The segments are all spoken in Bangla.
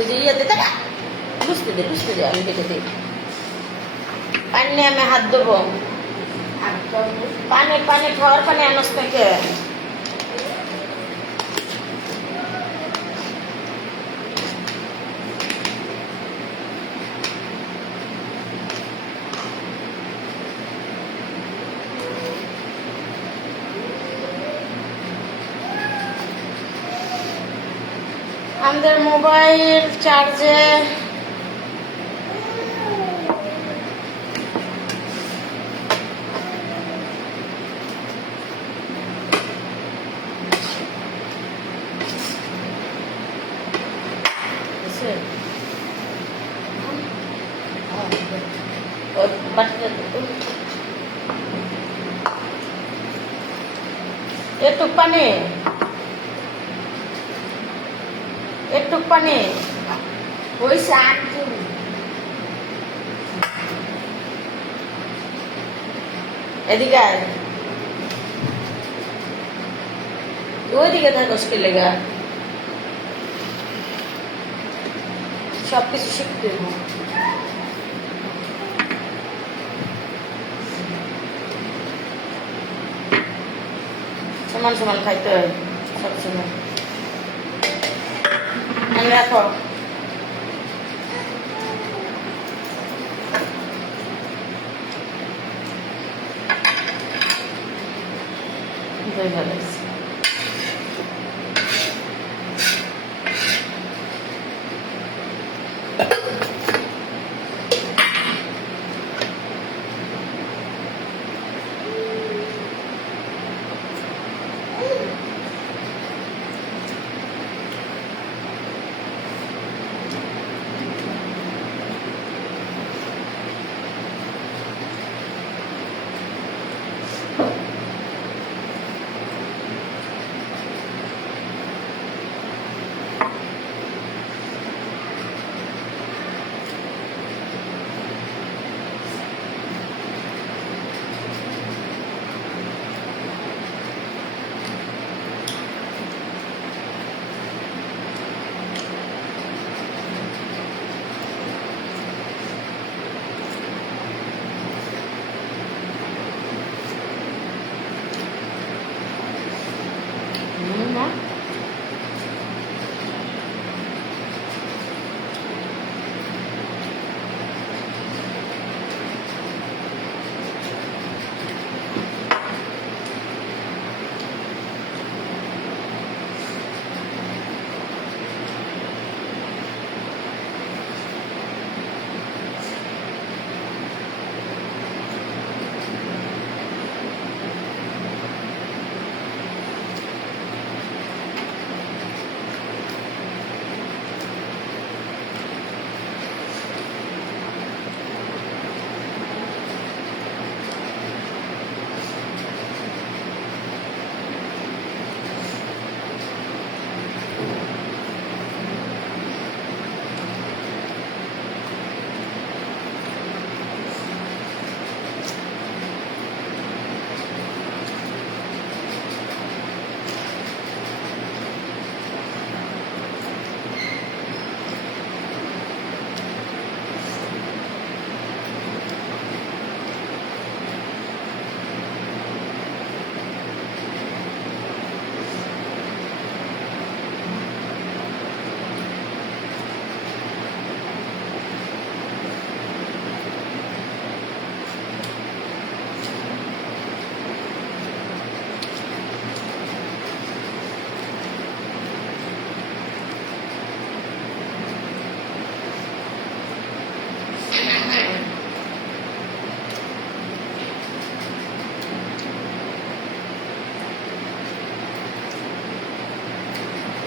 যে ইয়েতে দেখা বুঝতে দে আমি দেখে দিই পানি নিয়ে আমি হাত ধোবো পানি খাওয়ার পানি আনস থেকে আমাদের মোবাইল চার্জে একটু পানি হয়েছে এদিকে আয় ওইদিকে থাকস কি লেগা সবকিছু শিখতে হবে সমান খাইতে হয় সবসময় রাখো ভালো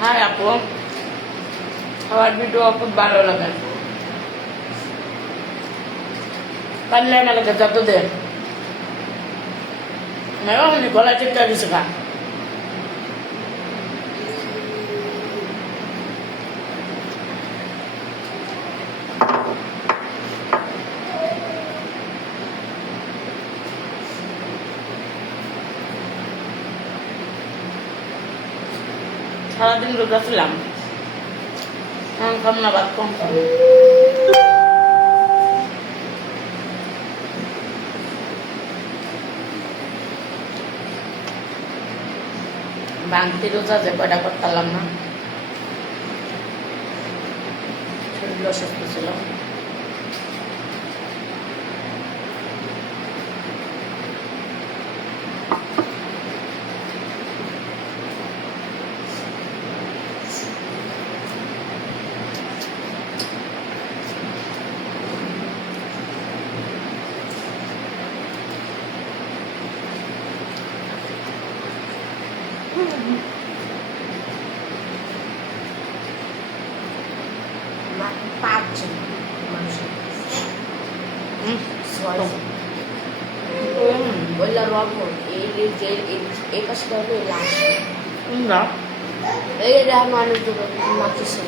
হাই আপু আমার ভিডিও খুব ভালো লাগে পারলে না লাগে যত দে গলায় চেপটা গেছে খা সারাদিন রোজা ছিলাম খাম না, ভাত কম খাবো। ভাঙতি রোজা যে কয়টা করতাম না, শরীর অসুস্থ ছিল। পাঁচজন মানুষের বললা রবন এই পাশটা হলো লাশ এইটা মানুষ মাতিছে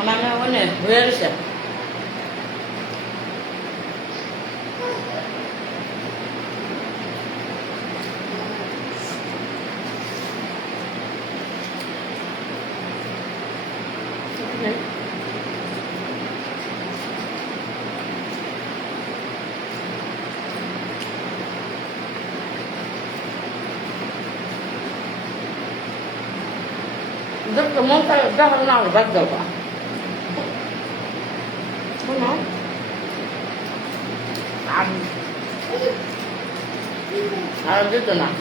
আমার মনে হয়ে গেছে। Rất muốn cái rất là nào bắt đầu à? Không nói. Ăn biết rồi nào.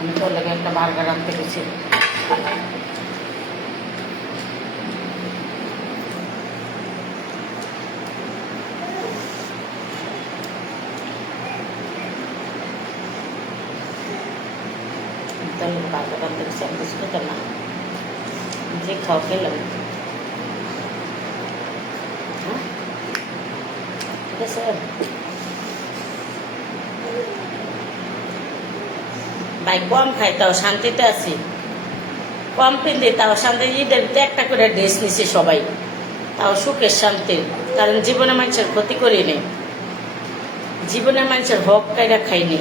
আমি তোর লাগে একটা বার্গার আনতে গেছি। তোর লাগে বার্গার আনতে গেছি, আমি কিছু খেতাম না, যে খাও খেলাম। হ্যাঁ ঠিক আছে। ভাই কম খাই তাও শান্তিতে আছি, কম পিন্দি তাও শান্তি। ঈদের একটা করে ড্রেস নিছি সবাই, তাও সুখের শান্তির। কারণ জীবনে মানুষের ক্ষতি করিনি, জীবনে মানুষের হক কাইরা খাইনি,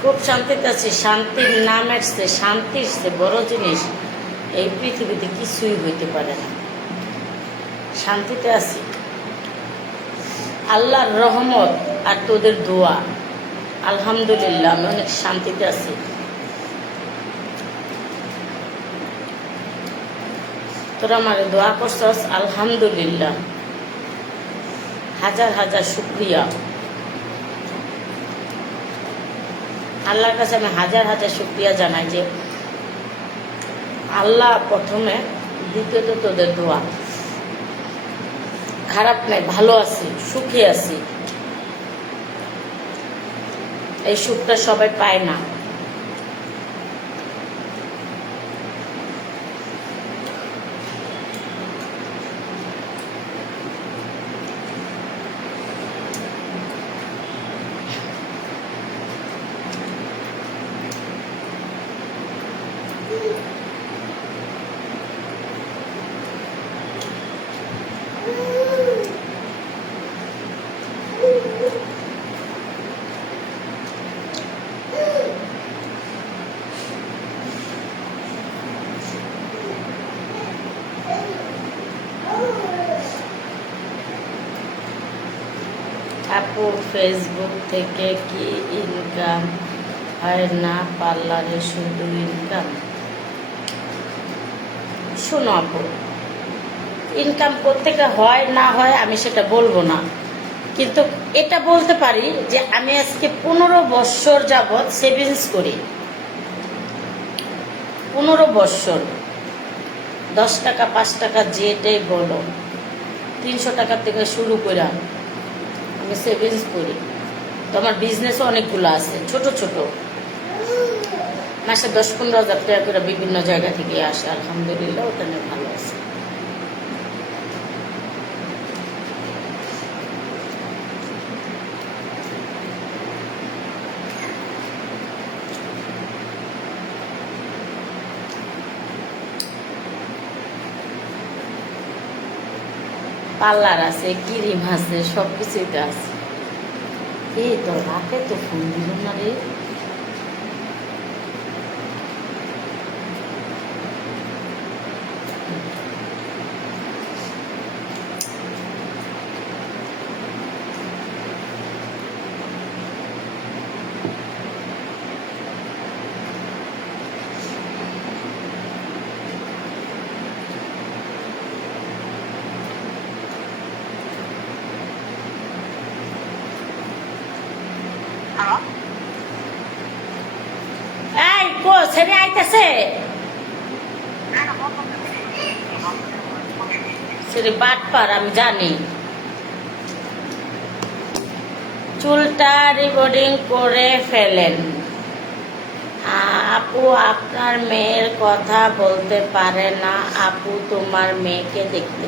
খুব শান্তিতে আছি। শান্তির নাম আসছে, শান্তির বড় জিনিস এই পৃথিবীতে কিছুই হইতে পারে না। শান্তিতে আছি, আল্লাহর রহমত আর তোদের দোয়া, আলহামদুলিল্লাহ আমি অনেক শান্তিতে আছি। তোরা আমার দোয়া করছস, আলহামদুলিল্লাহ, হাজার হাজার শুকরিয়া। আল্লাহর কাছে আমি হাজার হাজার শুকরিয়া জানাই যে আল্লাহ প্রথমে, দ্বিতীয়ত তোদের দোয়া। খারাপ নাই, ভালো আছি, সুখে আছি। এই সুখটা সবাই পায় না। আপু ফেসবুক থেকে কি ইনকাম হয় না, পার্লারে শুধু ইনকাম? শোনো আপু, ইনকাম কোত্থেকে হয় না হয় আমি সেটা বলবো না, কিন্তু এটা বলতে পারি যে আমি আজকে 15 বৎসর যাবৎ সেভিংস করি। 15 বৎসর, 10 টাকা 5 টাকা যেটাই বলো, 300 টাকা থেকে শুরু করে আমি সেভিংস করি। তো আমার বিজনেসও অনেকগুলো আছে, ছোট ছোট, মাসে 10-15 হাজার টাকা করে বিভিন্ন জায়গা থেকে আসে, আলহামদুলিল্লাহ ওখানে ভালো আছে। পার্লার আছে, ক্রিম আছে, সব কিছুই তো আছে। এই তো রাতে তো ফোন দিল না রে। এই কো ছেড়ে আইতাছে, ছেড়ে বাটপার আমি জানি। চুলটা রিবোর্ডিং করে ফেলেন। আপু আপনার মেয়ের কথা বলতে পারে না, আপু তোমার মেয়েকে দেখতে।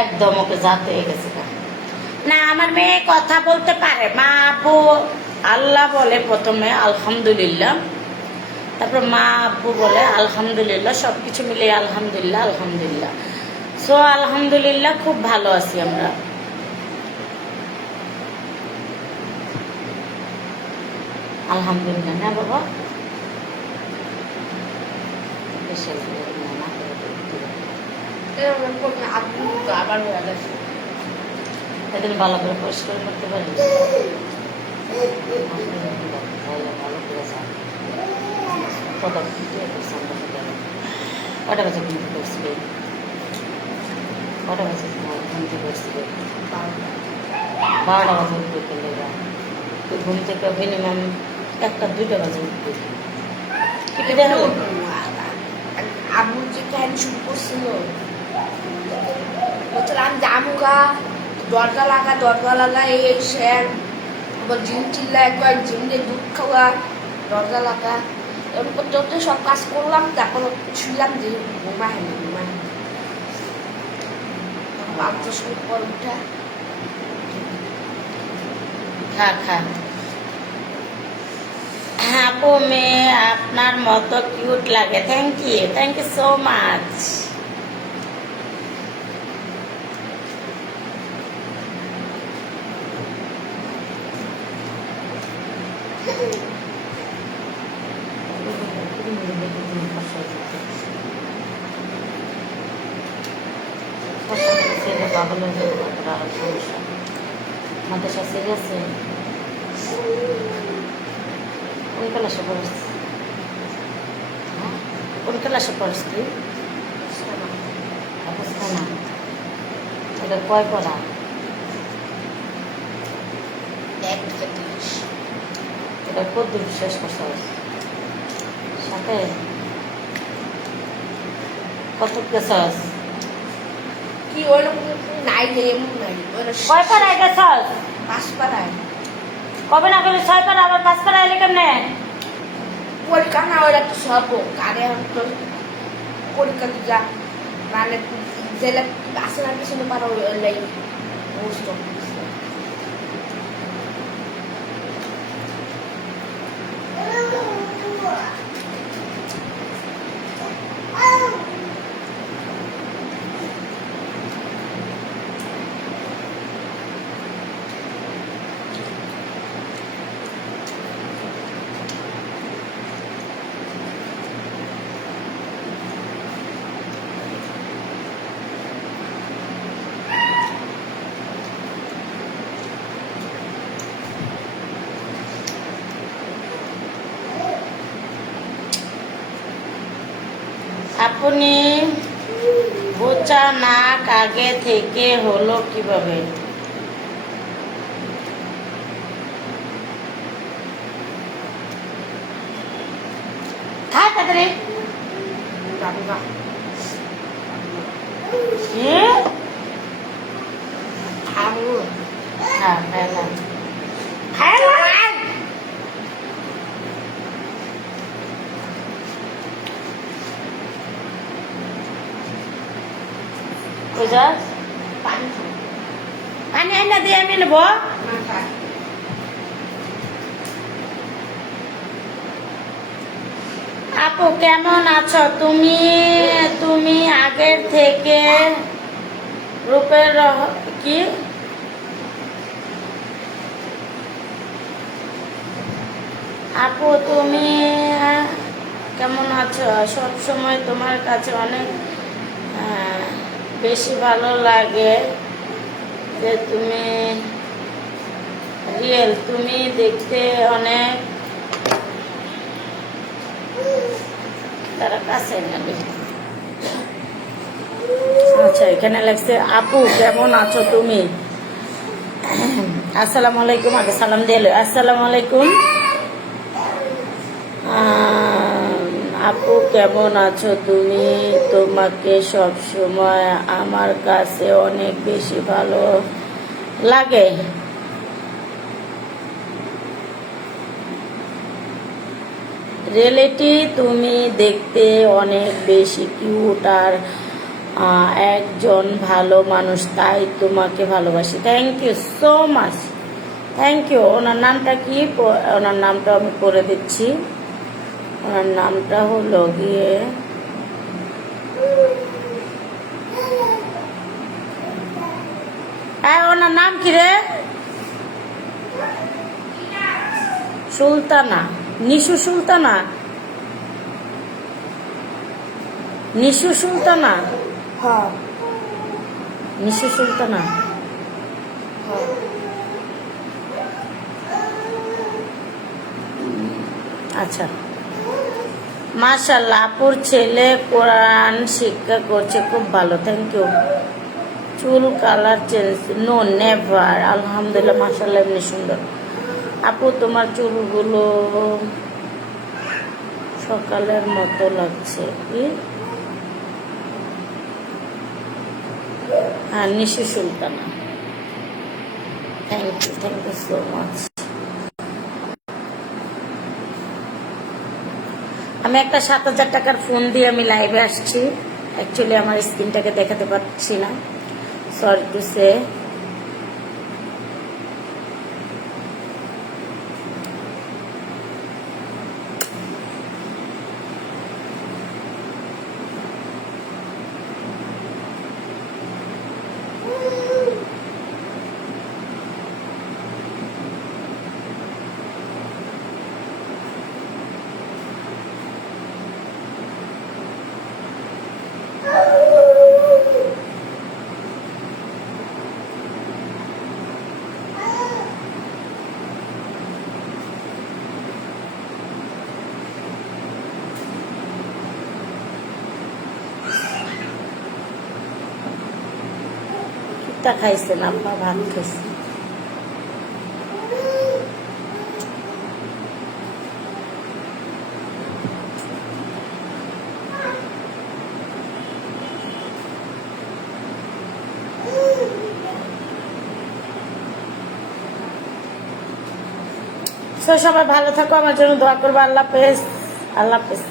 একদম ওকে জাত হয়ে গেছে না, আমার মেয়ে কথা বলতে পারে। মা আপু আল্লাহ বলে প্রথমে আলহামদুলিল্লাহ, তারপর মা আব্বু বলে আলহামদুলিল্লাহ, সবকিছু মিলে আলহামদুলিল্লাহ আলহামদুলিল্লাহ। সো আলহামদুলিল্লাহ খুব ভালো আছি আমরা। আলহামদুলিল্লাহ না বাবা, আপনি তো আবার হয়ে গেছে। এদিন ভালো করে পরিষ্কার করতে পারি, ভালো করে কটা বাজে ঘুমতে করছিলে? কটা বাজে ঘুমতে করছিলে? 12টা বাজে উঠবে পেলে তো ঘুম থেকে মিনিমাম 1টা-2টা বাজে উঠবে। আম্মু যে ক্যান শুরু করছিল, বলছিলাম জামুগা দরজা লাগা এই স্যার আবার জিম চিল্লা একবার জিম দিয়ে দুধ খাওয়া, দরজা লাগা এরকম করতে করতে সব কাজ করলাম, তারপর শুনলাম যে ঘুমা হয়নি 5-10 মিনিট পর উঠা খা আপু মেয়ে আপনার মতো কিউট লাগে। Thank you so much. মাদ্রাসা সিরিয়াসে কোন ক্লাসে পড়িস? কোন ক্লাসে পড়িস তুই? অবস্থা না, এটা কয় পড়া? এটা কত শেষ করছিস? সাথে কত গেছস? কি ওরকম নাই যে এমন নাই। কয় পাড়ায় গেছস? 5 পাড়ায়। কবে না গেলি 6 পাড়া, আবার 5 পাড়া এলে কেমনে? পরীক্ষা না ওরা তো সব কারে তো পরীক্ষা যা মানে জেলে আসলে পিছনে পারো লাই মোস্ট অফ আপনি বোচা নাক আগে থেকে হলো কিভাবে? খায় তাড়াতাড়ি। যাবো না। কি? খাবো। হ্যাঁ বেলা খায় না? কই যাস? পানি খাবো। পানি আইনা দিয়ে আমি নেবো। না, খাই। আপু কেমন আছো তুমি? তুমি আগের থেকে রূপের কি আপু তুমি কেমন আছো? সব সময় তোমার কাছে অনেক বেশি ভালো লাগে যে তুমি রিয়েল, তুমি দেখতে অনেক তারা কাছে নেবে। আচ্ছা এখানে লাগছে আপু কেমন আছো তুমি? আসসালামু আলাইকুম, আগে সালাম দিয়ে এলো। আসসালামু আলাইকুম। আপু কেমন আছো তুমি? তোমাকে সব সময় আমার কাছে অনেক বেশি ভালো লাগে। রিয়েলিটি তুমি দেখতে অনেক বেশি কিউট আর একজন ভালো মানুষ, তাই তোমাকে ভালোবাসি। Thank you so much, thank you. ওনার নামটা কি? ওনার নামটা আমি করে দিচ্ছি। ওনার নামটা হলো গিয়ে ওনার নাম কি রে? সুলতানা, নিশু সুলতানা, নিশু সুলতানা, হ্যাঁ, নিশু সুলতানা। হ্যাঁ। আচ্ছা মাশাআল্লাহ, আপুর ছেলে কোরআন শিক্ষা করছে, খুব ভালো। Thank you. চুল কালার চেঞ্জ? No never. আলহামদুলিল্লাহ, মাশাআল্লাহ, এমনি সুন্দর। আপু তোমার চুলগুলো সকালের মতো লাগছে। কি? হ্যাঁ, Nishu Sultana. Thank you so much. আমি একটা 7,000 টাকার ফোন দিয়ে আমি লাইভে আসছি। অ্যাকচুয়ালি আমার স্ক্রিনটাকে দেখাতে পারছি না, সরি টু সে। টা খাইছেন আপনার? ভাত খাইছেন? সবাই ভালো থাকো, আমার জন্য দোয়া করবো। আল্লাহ হাফেজ, আল্লাহ হাফেজ।